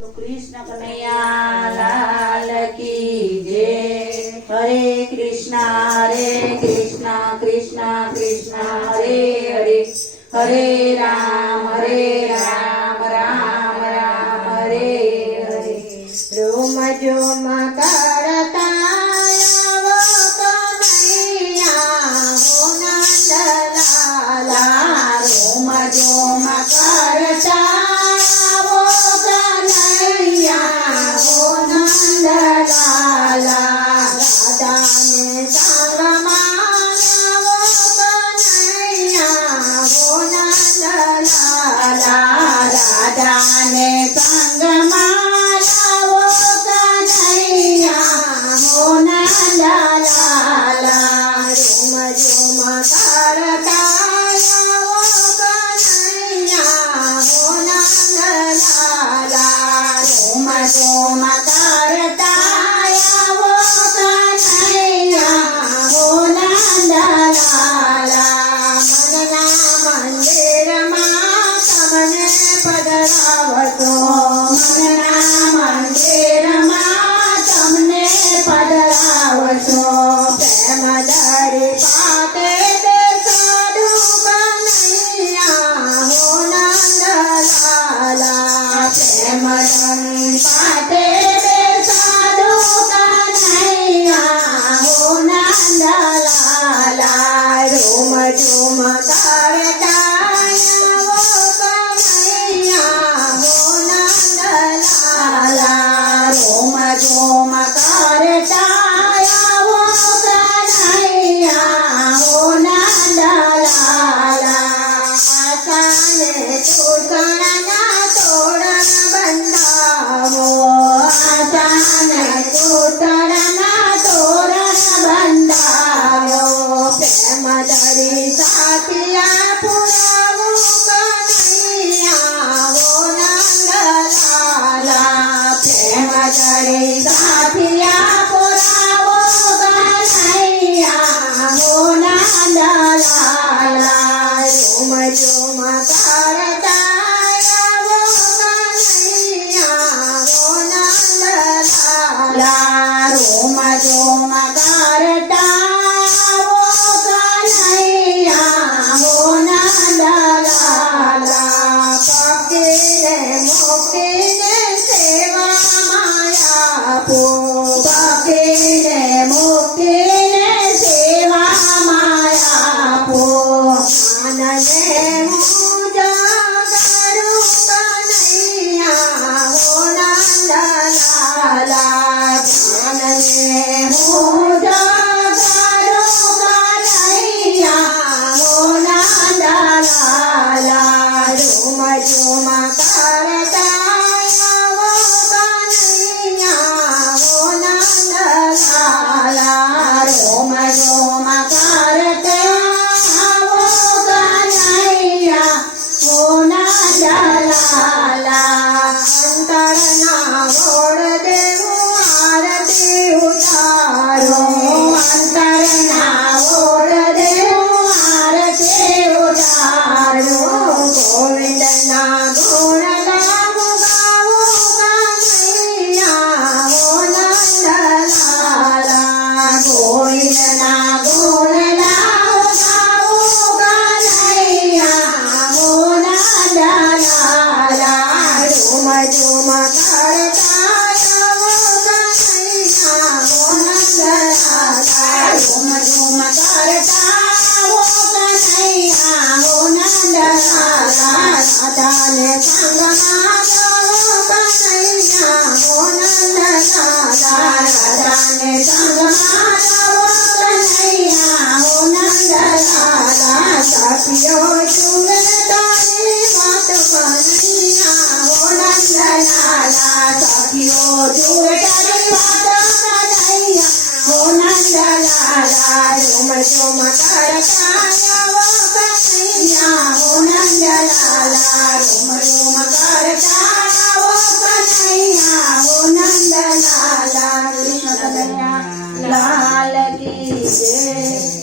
કૃષ્ણ કનૈયા લાલ કી જય. હરે કૃષ્ણ હરે કૃષ્ણ કૃષ્ણ કૃષ્ણ, હરે હરે. હરે રામ હરે Ram. Papo. Govinda Nam Om Shoma Karakaya Vapasaya Om Nandala Jai